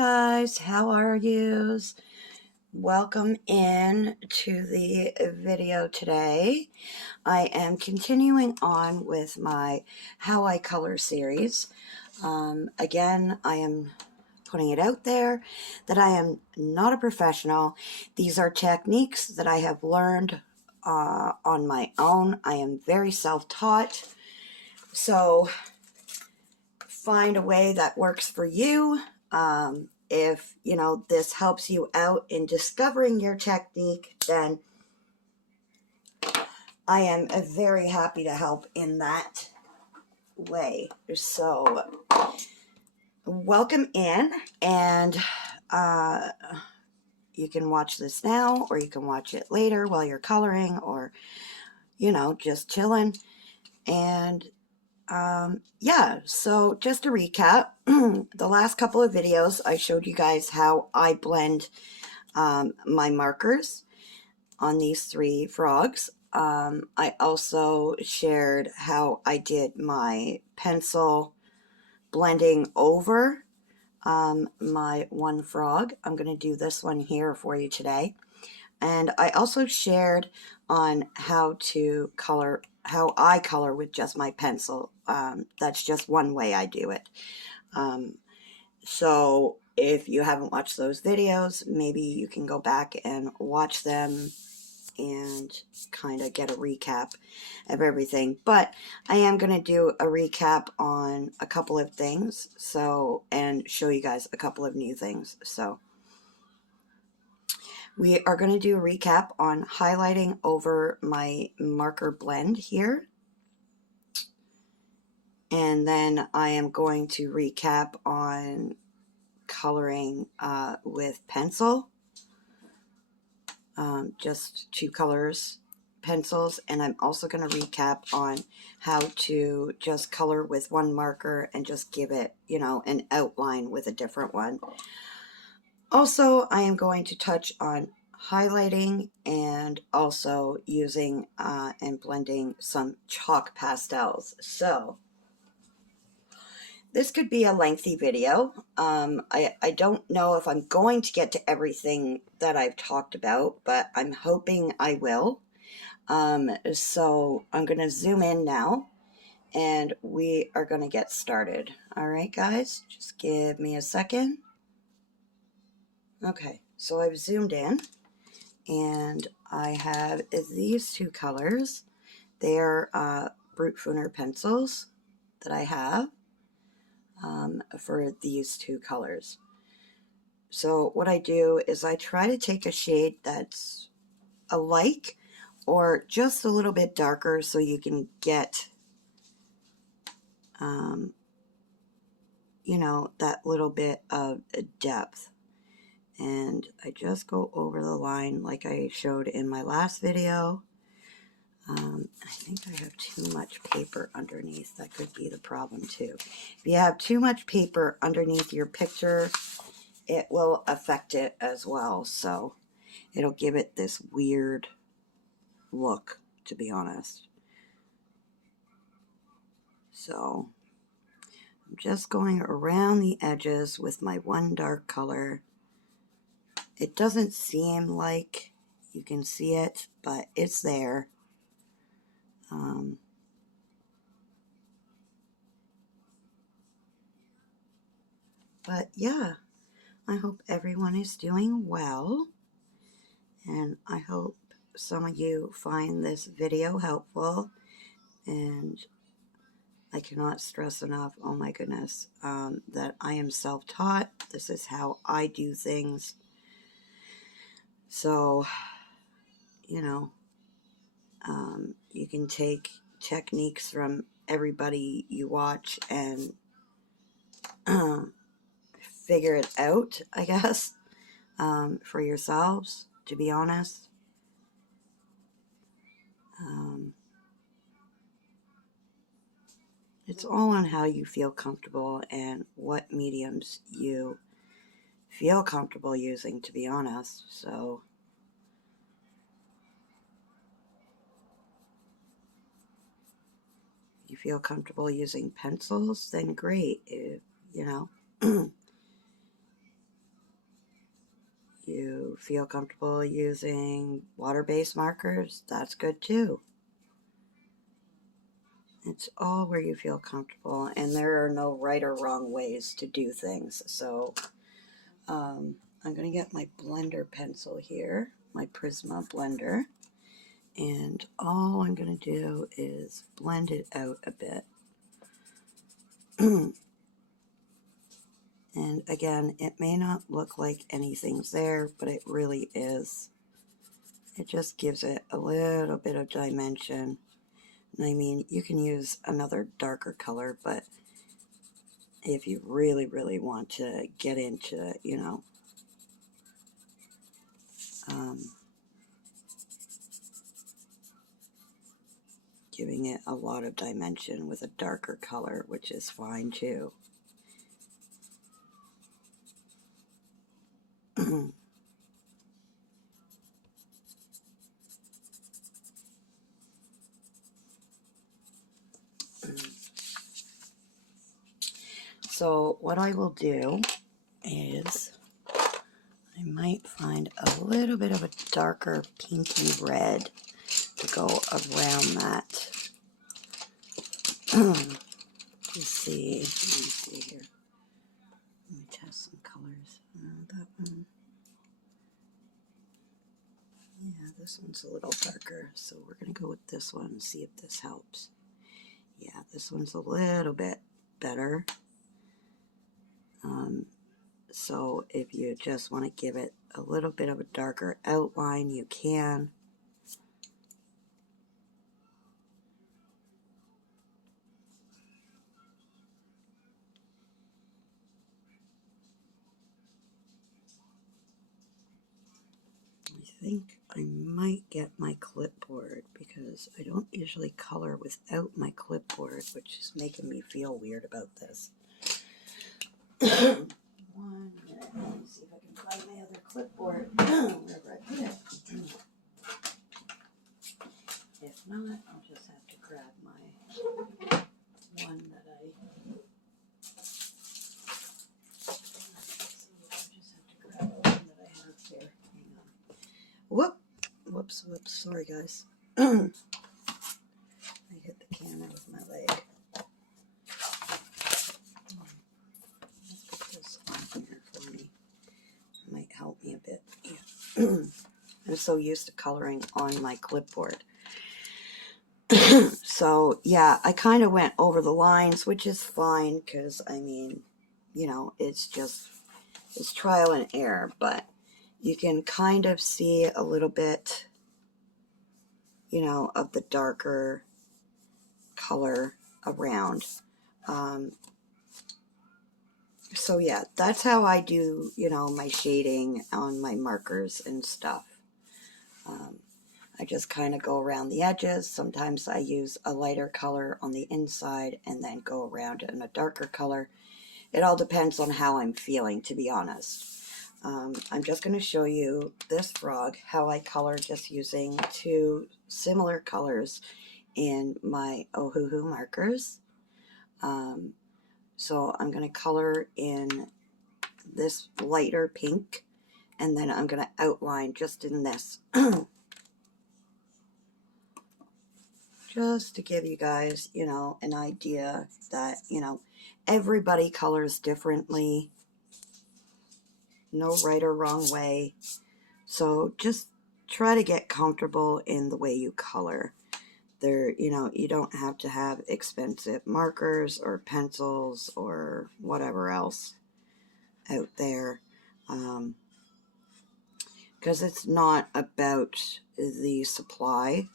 guys, how are yous? Welcome in to the video today. I am continuing on with my How I Color series. Again, I am putting it out there that I am not a professional. These are techniques that I have learned on my own. I am very self-taught, so find a way that works for you. If this helps you out in discovering your technique, then I am very happy to help in that way. So welcome in, and you can watch this now, or you can watch it later while you're coloring, or just chilling. And yeah, so just to recap, the last couple of videos I showed you guys how I blend my markers on these three frogs. I also shared how I did my pencil blending over my one frog. I'm going to do this one here for you today. And I also shared on how I color with just my pencil. That's just one way I do it. So if you haven't watched those videos, maybe you can go back and watch them and kind of get a recap of everything. But I am going to do a recap on a couple of things, and show you guys a couple of new things. So we are going to do a recap on highlighting over my marker blend here. And then I am going to recap on coloring with pencil. Just two colors pencils. And I'm also going to recap on how to just color with one marker and just give it, an outline with a different one. Also, I am going to touch on highlighting and also using and blending some chalk pastels. So this could be a lengthy video. I don't know if I'm going to get to everything that I've talked about, but I'm hoping I will. So I'm going to zoom in now, and we are going to get started. All right, guys, just give me a second. Okay, so I've zoomed in, and I have these two colors. They're Brute Funer pencils that I have for these two colors. So what I do is I try to take a shade that's alike or just a little bit darker so you can get that little bit of depth. And I just go over the line like I showed in my last video. I think I have too much paper underneath. That could be the problem too. If you have too much paper underneath your picture, it will affect it as well. So it'll give it this weird look, to be honest. So I'm just going around the edges with my one dark color. It doesn't seem like you can see it, but it's there. But yeah, I hope everyone is doing well, and I hope some of you find this video helpful. And I cannot stress enough, oh my goodness, that I am self-taught. This is how I do things. So, you can take techniques from everybody you watch and figure it out, I guess, for yourselves, to be honest. It's all on how you feel comfortable and what mediums you feel comfortable using, to be honest. So if you feel comfortable using pencils, then great. If you feel comfortable using water-based markers, that's good too. It's all where you feel comfortable, and there are no right or wrong ways to do things. So I'm going to get my blender pencil here, my Prisma blender, and all I'm going to do is blend it out a bit. And again, it may not look like anything's there, but it really is. It just gives it a little bit of dimension. And I mean, you can use another darker color, but if you really, really want to get into, you know, giving it a lot of dimension with a darker color, which is fine too. So what I will do is I might find a little bit of a darker pinky red to go around that. Let's see. Let me see here. Let me test some colors. That one. Yeah, this one's a little darker, so we're going to go with this one and see if this helps. Yeah, this one's a little bit better. So if you just want to give it a little bit of a darker outline, you can. I think I might get my clipboard because I don't usually color without my clipboard, which is making me feel weird about this. 1 minute. Let me see if I can find my other clipboard wherever I put it. If not, I'll just have to grab my one that I... Whoops, sorry guys. I hit the camera with my leg. Let's put this on here for me. It might help me a bit. Yeah. I'm so used to coloring on my clipboard. So, yeah, I kind of went over the lines, which is fine because, I mean, you know, it's trial and error, but you can kind of see a little bit, you know, of the darker color around. So yeah, that's how I do, you know, my shading on my markers and stuff. I just kind of go around the edges. Sometimes I use a lighter color on the inside and then go around in a darker color. It all depends on how I'm feeling, to be honest. I'm just going to show you this frog, how I color just using 2 similar colors in my Ohuhu markers. So I'm going to color in this lighter pink, and then I'm going to outline just in this. Just to give you guys, you know, an idea that, you know, everybody colors differently. No right or wrong way. So just try to get comfortable in the way you color. There, you know, you don't have to have expensive markers or pencils or whatever else out there. Because it's not about the supply.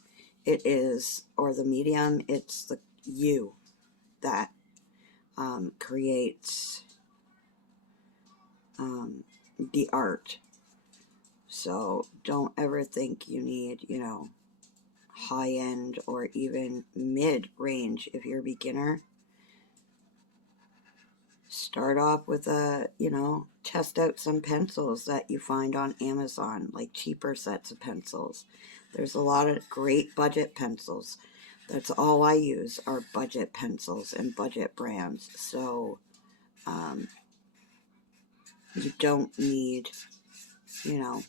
It is, or the medium, it's the you that creates the art. So don't ever think you need, you know, high-end or even mid-range if you're a beginner. Start off with you know, test out some pencils that you find on Amazon, like cheaper sets of pencils. There's a lot of great budget pencils. That's all I use are budget pencils and budget brands. So you don't need you know,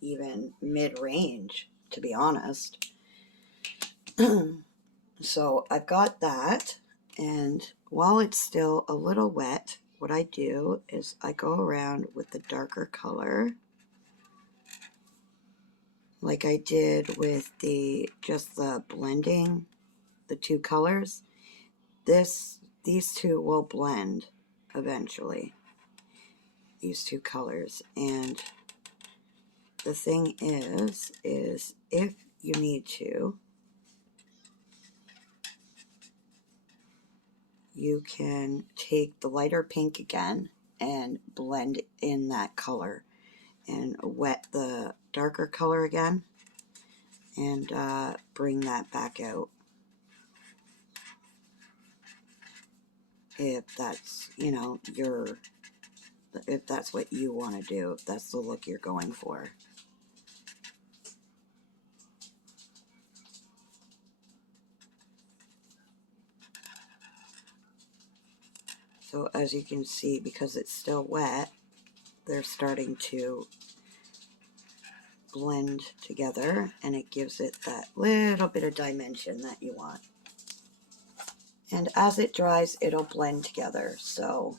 even mid-range, to be honest. So I've got that, and while it's still a little wet, what I do is I go around with the darker color, like I did with just the blending the two colors. These two will blend eventually, these two colors. And the thing is if you need to, you can take the lighter pink again and blend in that color and wet the darker color again and bring that back out, if that's, you know, if that's what you want to do, if that's the look you're going for. So as you can see, because it's still wet, they're starting to blend together, and it gives it that little bit of dimension that you want. And as it dries, it'll blend together. So,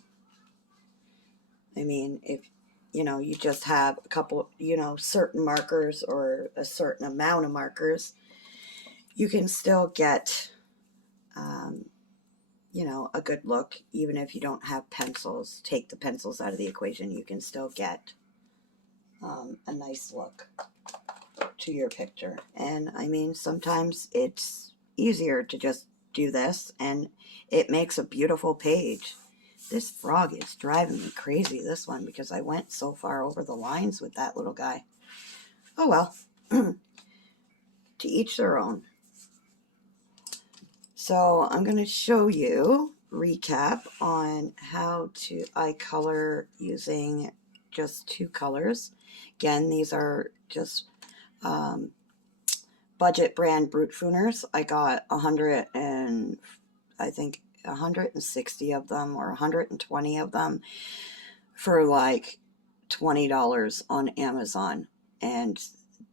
I mean, if, you know, you just have a couple, you know, certain markers or a certain amount of markers, you can still get, you know, a good look. Even if you don't have pencils, take the pencils out of the equation, you can still get a nice look to your picture. And I mean, sometimes it's easier to just do this and it makes a beautiful page. This frog is driving me crazy, this one, because I went so far over the lines with that little guy. Oh well, to each their own. So I'm going to show you, recap on how I color using just two colors. Again, these are just budget brand Brute Fooners. I got 160 of them or 120 of them for like $20 on Amazon, and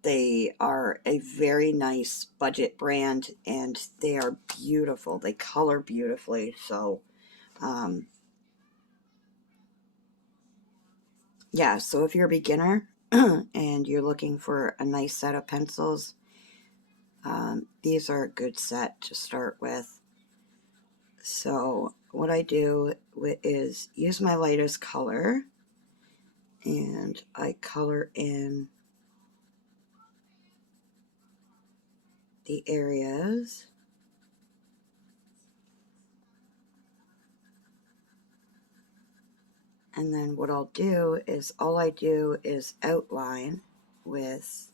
they are a very nice budget brand, and they are beautiful. They color beautifully. So yeah, so if you're a beginner and you're looking for a nice set of pencils, these are a good set to start with. So what I do is use my lightest color, and I color in the areas. And then what I'll do is, all I do is outline with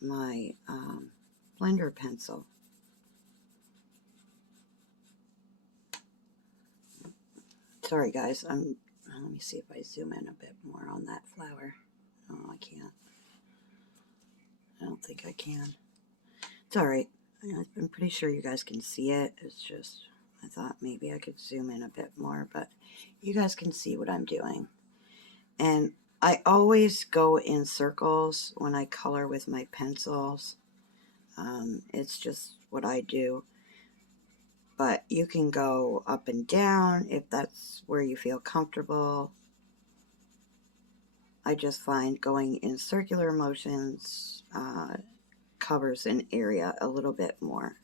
my blender pencil. Sorry guys, let me see if I zoom in a bit more on that flower. No, I can't. I don't think I can. It's alright. I'm pretty sure you guys can see it. It's just, I thought maybe I could zoom in a bit more, but you guys can see what I'm doing. And I always go in circles when I color with my pencils. It's just what I do. But you can go up and down if that's where you feel comfortable. I just find going in circular motions covers an area a little bit more.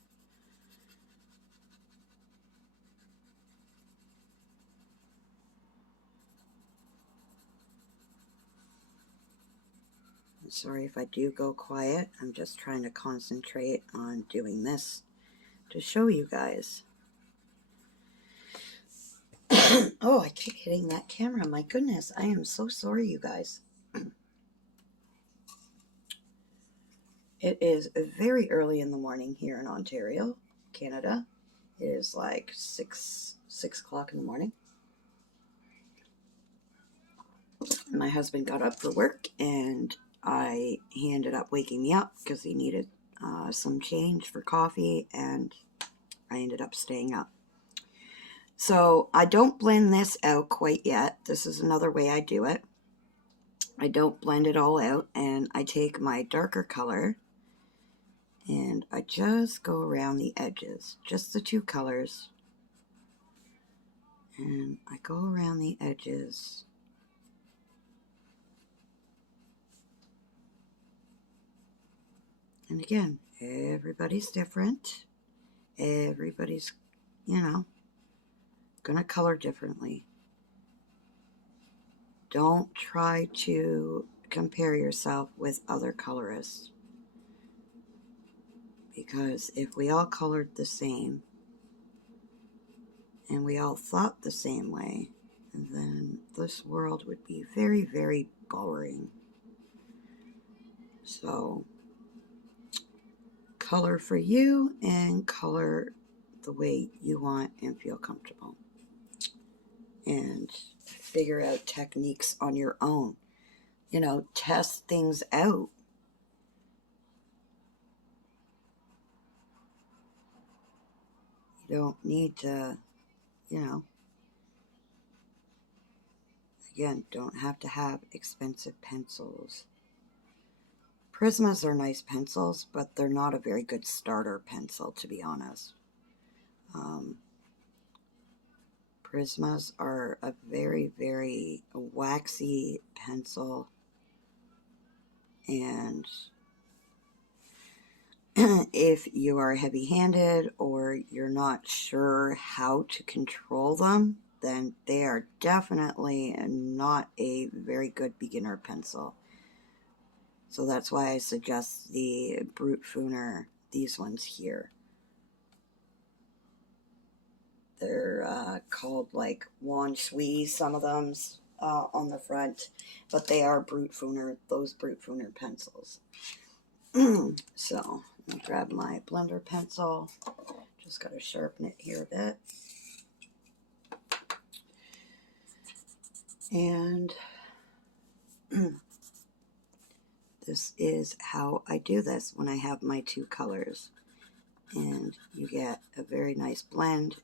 Sorry if I do go quiet. I'm just trying to concentrate on doing this to show you guys. Oh, I keep hitting that camera. My goodness, I am so sorry, you guys. It is very early in the morning here in Ontario, Canada. It is like 6 o'clock in the morning. My husband got up for work, and he ended up waking me up because he needed some change for coffee, and I ended up staying up. So I don't blend this out quite yet. This is another way I do it. I don't blend it all out, and I take my darker color and I just go around the edges, just the two colors, and I go around the edges. And again, everybody's different. Everybody's, gonna color differently. Don't try to compare yourself with other colorists, because if we all colored the same and we all thought the same way, then this world would be very, very boring. So color for you and color the way you want and feel comfortable, and figure out techniques on your own. Test things out. You don't need to, again, don't have to have expensive pencils. Prismas are nice pencils, but they're not a very good starter pencil, to be honest. Prismas are a very, very waxy pencil, and if you are heavy-handed or you're not sure how to control them, then they are definitely not a very good beginner pencil. So that's why I suggest the Brute Fooner, these ones here. They're called like Wan Shui, some of them on the front, but they are Brute Fooner, those Brute Fooner pencils. So I'll grab my blender pencil. Just got to sharpen it here a bit. And this is how I do this when I have my two colors. And you get a very nice blend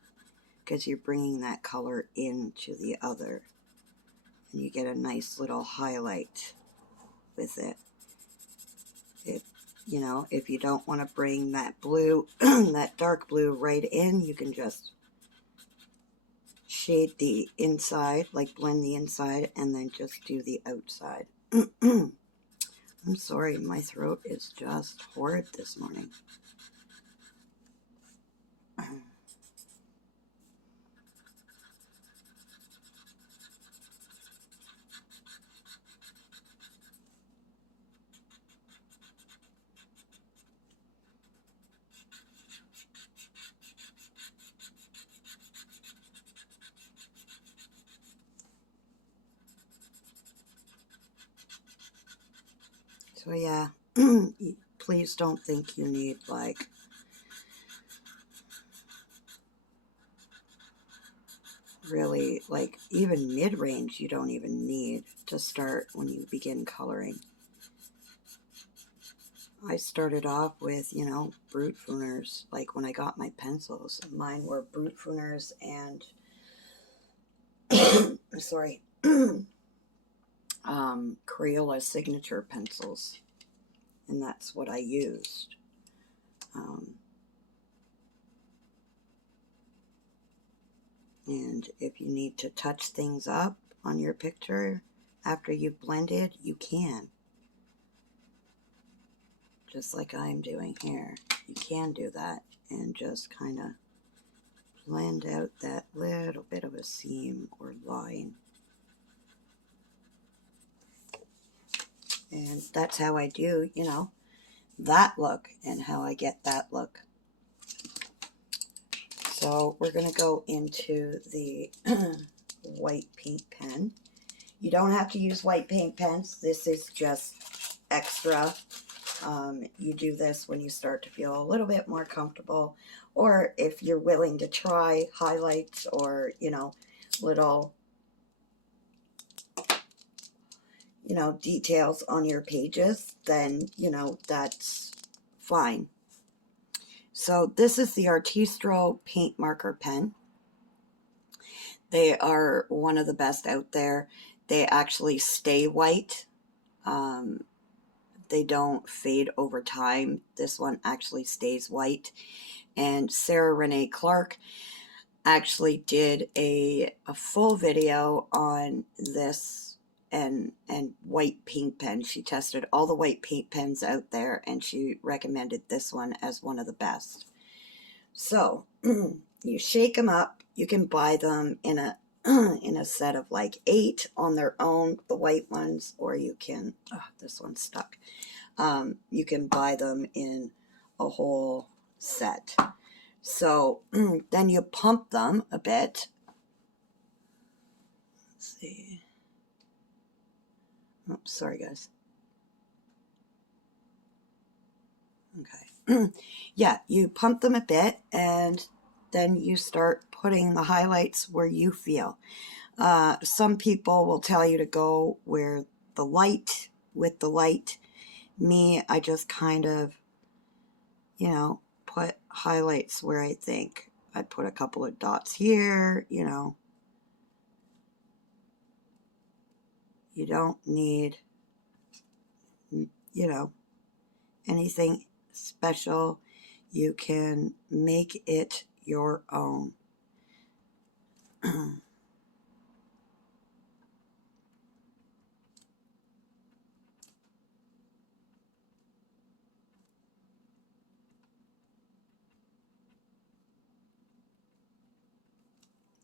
because you're bringing that color into the other. And you get a nice little highlight with it. If you don't want to bring that blue, that dark blue right in, you can just shade the inside, like blend the inside, and then just do the outside. I'm sorry, my throat is just horrid this morning. So yeah, please don't think you need like really, like even mid-range you don't even need to start when you begin coloring. I started off with, Brute Fooners, like when I got my pencils. Mine were Brute Fooners and, sorry, Crayola signature pencils, and that's what I used. And if you need to touch things up on your picture after you've blended, you can. Just like I'm doing here. You can do that and just kind of blend out that little bit of a seam or line. And that's how I do, that look and how I get that look. So we're going to go into the white paint pen. You don't have to use white paint pens. This is just extra. You do this when you start to feel a little bit more comfortable, or if you're willing to try highlights or, little, details on your pages, then, that's fine. So this is the Artistro paint marker pen. They are one of the best out there. They actually stay white. Um, they don't fade over time. This one actually stays white. And Sarah Renee Clark actually did a full video on this and white paint pens. She tested all the white paint pens out there, and she recommended this one as one of the best. So you shake them up. You can buy them in a in a set of like 8 on their own, the white ones, or you can, oh, this one's stuck. You can buy them in a whole set. So then you pump them a bit. Let's see. Oops, sorry guys. Okay. Yeah, you pump them a bit, and then you start putting the highlights where you feel. Some people will tell you to go where the light, with the light. Me, I just kind of, put highlights where I think. I'd put a couple of dots here, You don't need, anything special. You can make it your own.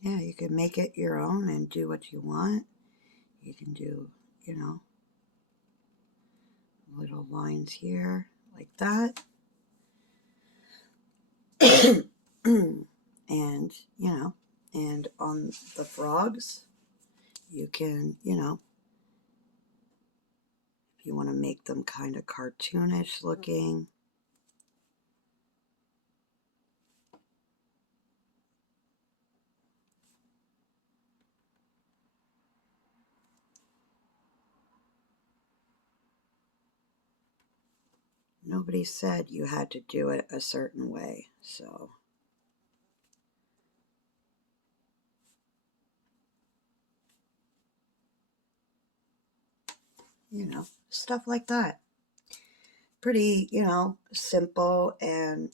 Yeah, you can make it your own and do what you want. You can do, little lines here like that. And, and on the frogs, you can, if you want to make them kind of cartoonish looking. Nobody said you had to do it a certain way, so. Stuff like that. Pretty, simple and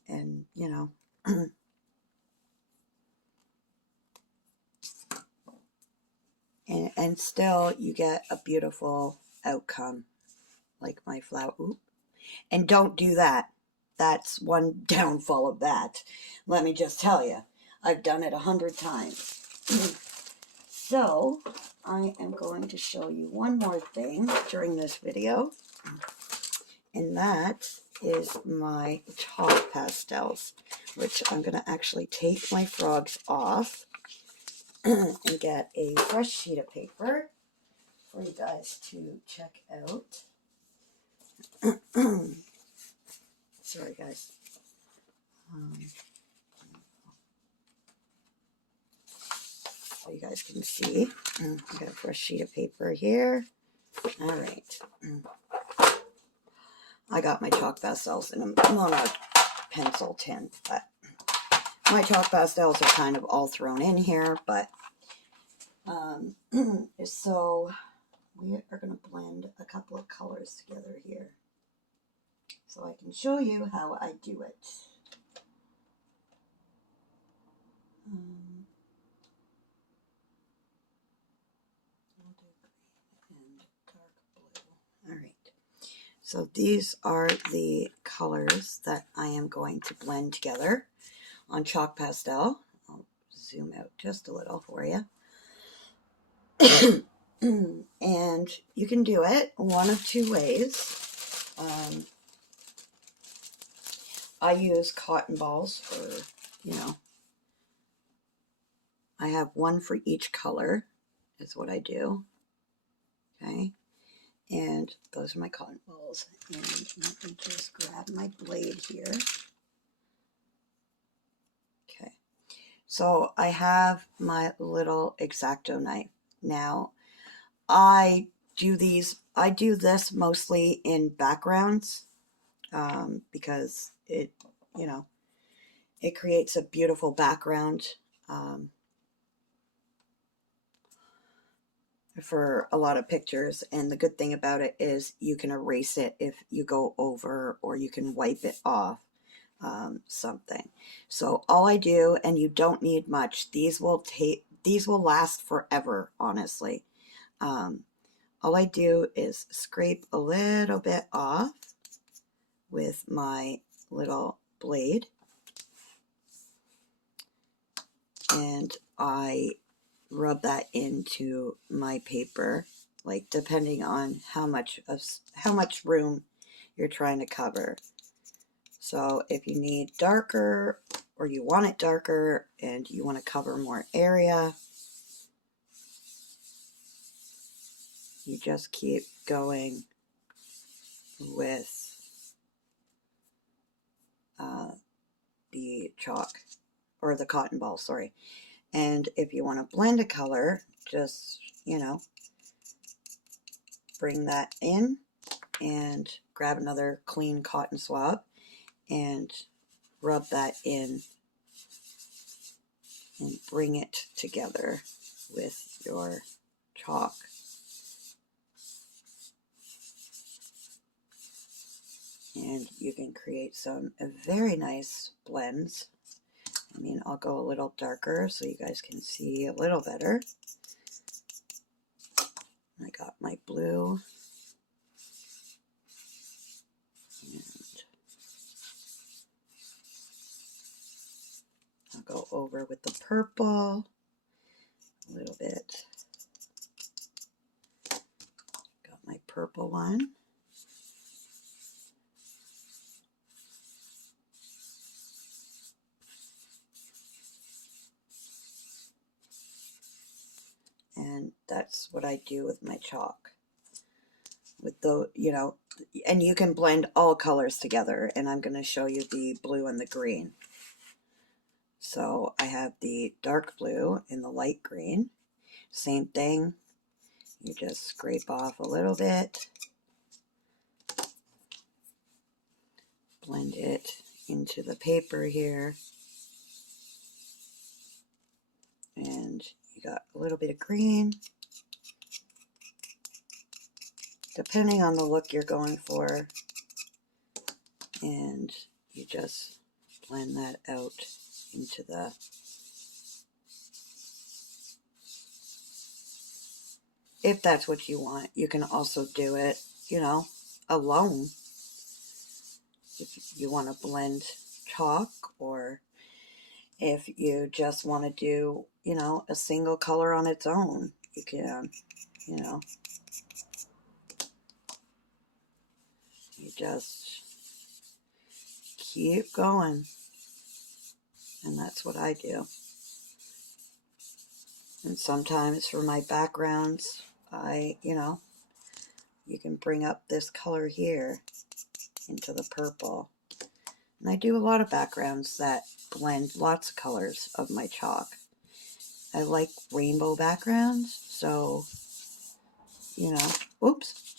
and still you get a beautiful outcome like my flower. Oop. And don't do that. That's one downfall of that. Let me just tell you, I've done it 100 times. So I am going to show you one more thing during this video, and that is my chalk pastels, which I'm going to actually take my frogs off and get a fresh sheet of paper for you guys to check out. Sorry guys. So you guys can see, I got a fresh sheet of paper here. All right. I got my chalk pastels in a mono pencil tin, but my chalk pastels are kind of all thrown in here, but so we are going to blend a couple of colors together here so I can show you how I do it. All right. So these are the colors that I am going to blend together on chalk pastel. I'll zoom out just a little for you. And you can do it one of two ways. I use cotton balls for, I have one for each color is what I do. Okay. And those are my cotton balls. And let me just grab my blade here. Okay. So I have my little X-Acto knife. Now, I do this mostly in backgrounds because it creates a beautiful background. for a lot of pictures, and the good thing about it is you can erase it if you go over, or you can wipe it off something. So all I do, and you don't need much, these will last forever, honestly. All I do is scrape a little bit off with my little blade, and I rub that into my paper, like depending on how much room you're trying to cover. So if you need darker, or you want it darker and you want to cover more area, you just keep going with the chalk, or the cotton ball, sorry. And if you want to blend a color, just, bring that in and grab another clean cotton swab and rub that in and bring it together with your chalk. And you can create some very nice blends. I mean, I'll go a little darker so you guys can see a little better. I got my blue. And I'll go over with the purple a little bit. Got my purple one. And that's what I do with my chalk. With the, and you can blend all colors together, and I'm going to show you the blue and the green. So I have the dark blue and the light green. Same thing. You just scrape off a little bit. Blend it into the paper here. And you got a little bit of green. Depending on the look you're going for. And you just blend that out into the if that's what you want. You can also do it, alone. If you want to blend chalk, or if you just want to do, a single color on its own, you can, you just keep going. And that's what I do. And sometimes for my backgrounds, you can bring up this color here into the purple. And I do a lot of backgrounds that blend lots of colors of my chalk. I like rainbow backgrounds, so, oops.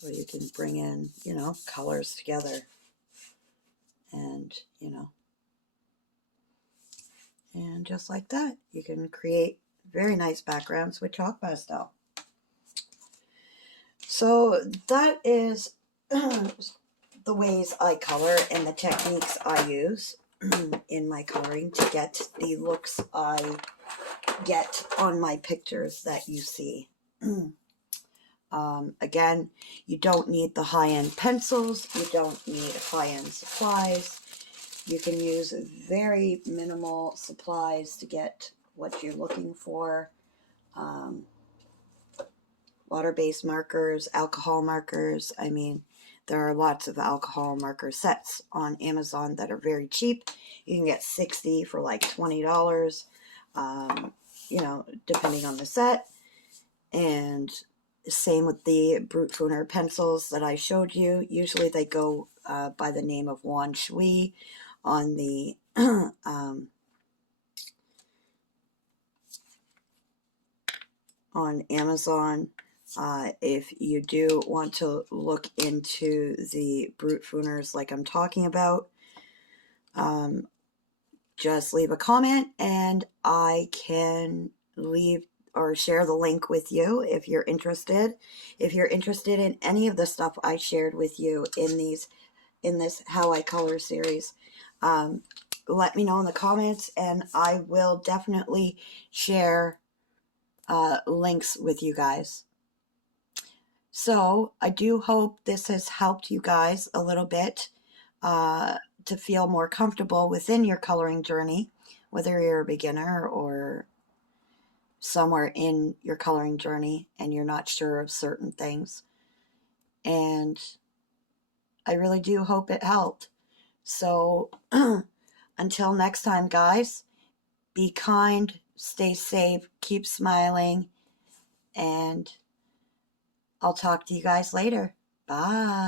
So you can bring in, colors together. And, and just like that, you can create very nice backgrounds with chalk pastel. So that is the ways I color and the techniques I use in my coloring to get the looks I get on my pictures that you see. Again, you don't need the high-end pencils. You don't need high-end supplies. You can use very minimal supplies to get what you're looking for. Water-based markers, alcohol markers. I mean, there are lots of alcohol marker sets on Amazon that are very cheap. You can get 60 for like $20, depending on the set. And same with the Brute Funer pencils that I showed you. Usually they go by the name of Wan Shui on the on Amazon. If you do want to look into the Brute Funers like I'm talking about, just leave a comment and I can leave or share the link with you if you're interested. If you're interested in any of the stuff I shared with you in this How I Color series, let me know in the comments and I will definitely share links with you guys. So I do hope this has helped you guys a little bit to feel more comfortable within your coloring journey, whether you're a beginner or somewhere in your coloring journey and you're not sure of certain things. And I really do hope it helped. So until next time, guys, be kind, stay safe, keep smiling, and I'll talk to you guys later. Bye.